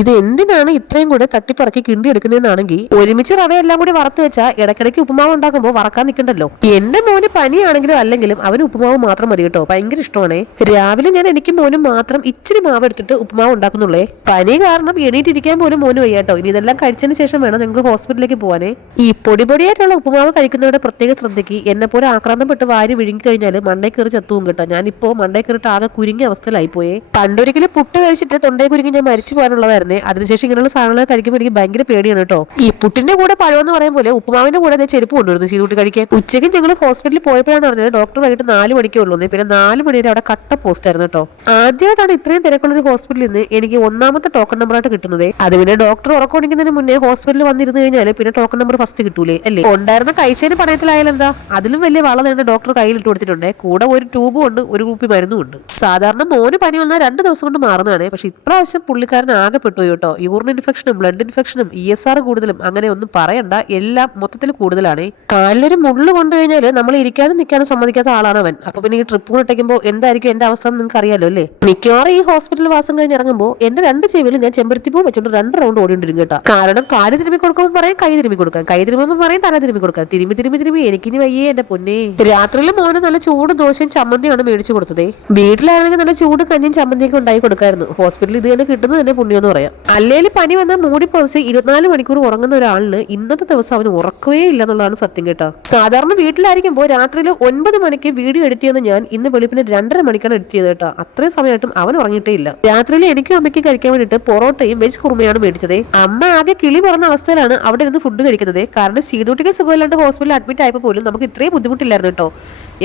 ഇത് എന്തിനാണ് ഇത്രയും കൂടെ തട്ടിപ്പറക്കി കിണ്ടി എടുക്കുന്നതെന്നാണെങ്കിൽ ഒരുമിച്ച് റവയെല്ലാം കൂടി വറുത്ത് വെച്ചാൽ ഇടയ്ക്കിടയ്ക്ക് ഉപ്പുമാവ് ഉണ്ടാക്കുമ്പോൾ വറക്കാൻ നിൽക്കണ്ടല്ലോ. എന്റെ മോന് പനിയാണെങ്കിലും അല്ലെങ്കിലും അവന് ഉപ്പുമാവ് മാത്രം മതി കേട്ടോ, ഭയങ്കര ഇഷ്ടമാണേ. രാവിലെ ഞാൻ എനിക്കും മോനും മാത്രം ഇച്ചിരി മാവ് എടുത്തിട്ട് ഉപ്പുമാവ് ഉണ്ടാക്കുന്നുള്ളേ. പനി കാരണം എണീറ്റിരിക്കാൻ പോലും മോന് വയ്യാട്ടോ. ഇനി ഇതെല്ലാം കഴിച്ചതിന് ശേഷം വേണം നിങ്ങൾക്ക് ഹോസ്പിറ്റലിലേക്ക് പോവാനേ. ഈ പൊടിയായിട്ടുള്ള ഉപ്പുമാവ് കഴിക്കുന്നവരുടെ പ്രത്യേക ശ്രദ്ധയ്ക്ക് എന്നെ പോലെ ആക്രാന്തപ്പെട്ട് വാരി വിഴുങ്ങി കഴിഞ്ഞാൽ മണ്ടേ കയറി ചത്തുവും കേട്ടോ. ഞാനിപ്പോ മണ്ടേ കയറിട്ട് ആകെ കുരുങ്ങിയ അവസ്ഥയിലായിപ്പോയേ. പണ്ടൊരിക്കലും പുട്ട് കഴിച്ചിട്ട് തൊണ്ടേ കുരുങ്ങി ഞാൻ മരിച്ചു പോകാനുള്ളതായിരുന്നേ. അതിനുശേഷം ഇങ്ങനെയുള്ള സാധനങ്ങൾ കഴിക്കുമ്പോൾ എനിക്ക് ഭയങ്കര പേടിയാണ് കേട്ടോ. ഈ പുട്ടിന്റെ കൂടെ പഴമെന്ന് പറയും പോലെ ഉപ്പുമാവിന്റെ കൂടെ ചെരുപ്പ് കൊണ്ടുവരുന്നു ചെയ്തുകൂട്ടി കഴിക്കാൻ. ഉച്ചയ്ക്ക് ഞങ്ങൾ ഹോസ്പിറ്റലിൽ പോയപ്പോഴാണ് പറഞ്ഞത് ഡോക്ടർ വൈകിട്ട് 4 മണിക്കേ ഉള്ളൂ. പിന്നെ 4 മണി വരെ അവിടെ കട്ട പോസ്റ്റ് ആയിരുന്നു കേട്ടോ. ആദ്യമായിട്ടാണ് ഇത്രയും തിരക്കുള്ള ഒരു ഹോസ്പിറ്റലിൽ നിന്ന് എനിക്ക് 1ാമത്തെ ടോക്കൺ നമ്പറായിട്ട് കിട്ടുന്നത്. അത് പിന്നെ ഡോക്ടർ ഉറക്കൊണിക്കുന്നതിന് മുന്നേ ഹോസ്പിറ്റലിൽ വന്നിരുന്നു കഴിഞ്ഞാൽ പിന്നെ ടോക്കൺ നമ്പർ ഫസ്റ്റ് കിട്ടൂലേ അല്ലേ. ഉണ്ടായിരുന്ന കഴിച്ചതിന് പണയത്തിലായാലും എന്താ, അതിലും വലിയ വള തന്നെ ഡോക്ടർ കയ്യിൽ ഇട്ട് കൊടുത്തിട്ടുണ്ട്. കൂടെ ഒരു ട്യൂബും ഉണ്ട്, ഒരു കുപ്പി മരുന്നും ഉണ്ട്. സാധാരണ മോന് പനി വന്നാൽ 2 ദിവസം കൊണ്ട് മാറുന്നതാണ്. പക്ഷെ ഇപ്രാവശ്യം പുള്ളിക്കാരൻ ആകെ പെട്ടു കേട്ടോ. യൂറിൻ ഇൻഫെക്ഷനും ബ്ലഡ് ഇൻഫെക്ഷനും ESR കൂടുതലും, അങ്ങനെ ഒന്നും പറയണ്ട, എല്ലാം മൊത്തത്തിൽ കൂടുതലാണ്. കാലിലൊരു മുള്ളു കൊണ്ടു കഴിഞ്ഞാൽ നമ്മൾ ഇരിക്കാനും നിൽക്കാനും സമ്മതിക്കാത്ത ആളാണ് അവൻ. അപ്പൊ പിന്നെ ഈ ട്രിപ്പ് കൊണ്ടിട്ടേക്കുമ്പോൾ എന്തായിരിക്കും എന്റെ അവസ്ഥ നിങ്ങൾക്ക് അറിയാലോ അല്ലേ. മിക്കവാറും ഈ ഹോസ്പിറ്റൽ വാസം കഴിഞ്ഞ് ഇറങ്ങുമ്പോൾ എന്റെ 2 ചെവിയിലും ഞാൻ ചെമ്പരത്തിപ്പൂ വെച്ചോണ്ട് 2 റൗണ്ട് ഓടിണ്ടിരും കേട്ടോ. കാരണം കാല് തിരുമ്മി കൊടുക്കുമ്പോൾ പറയും കൈ തിരുമ്മി കൊടുക്കാൻ, കൈ തിരുമ്പുമ്പോൾ പറയും തല തിരുമ്മി കൊടുക്കാൻ. തിരുമ്മി എനിക്കിനി വയ്യേ എന്റെ പൊന്നെ. രാത്രിയിൽ മോന് നല്ല ചൂട് ദോശയും ചമ്മന്തിയാണ് മേടിച്ചു കൊടുത്തതേ. വീട്ടിലാണെങ്കിൽ നല്ല ചൂട് കഞ്ഞിയും ചമ്മന്തിയൊക്കെ ഉണ്ടായി കൊടുക്കായിരുന്നു. ഹോസ്പിറ്റലിൽ ഇത് തന്നെ കിട്ടുന്നത് തന്നെ പുണ്യം എന്ന് പറയാം. അല്ലെങ്കിൽ പനി വന്നാൽ മൂടി പൊതിച്ച് 24 മണിക്കൂർ ഉറങ്ങുന്ന ഒരാളിന് ഇന്നത്തെ ദിവസം അവന് ഉറക്കവേ ഇല്ല എന്നുള്ളതാണ് സത്യം കേട്ടോ. സാധാരണ വീട്ടിലായിരിക്കുമ്പോൾ രാത്രിയിൽ 9 മണിക്ക് വീഡിയോ എഡിറ്റ് ചെയ്യുന്ന ഞാൻ ഇന്ന് വെളുപ്പിന് 2:30 മണിക്കാണ് എഡിറ്റ് ചെയ്തത് കേട്ടോ. അത്രയും സമയമായിട്ടും അവൻ ഉറങ്ങിയിട്ടേ ഇല്ല. രാത്രിയിൽ എനിക്കും അമ്മയ്ക്ക് കഴിക്കാൻ വേണ്ടിയിട്ട് പൊറോട്ടയും വെജ് കുറുമയാണ് മേടിച്ചത്. അമ്മ ആകെ കിളി പറഞ്ഞ അവസ്ഥയിലാണ് അവിടെ ഇരുന്ന് ഫുഡ് കഴിക്കുന്നത്. കാരണം സീതൂട്ടിക്ക് സുഖമില്ലാണ്ട് ഹോസ്പിറ്റലിൽ അഡ്മിറ്റ് ആയപ്പോൾ പോലും നമുക്ക് ഇത്രയും ബുദ്ധിമുട്ടില്ലായിരുന്നു കേട്ടോ.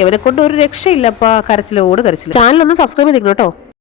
ഇവനെ കൊണ്ട് ഒരു രക്ഷയില്ലപ്പാ, കരച്ചിലോട് കരച്ചിൽ. ചാനൽ ഒന്ന് സബ്സ്ക്രൈബ് ചെയ്തിരിക്കണം കേട്ടോ.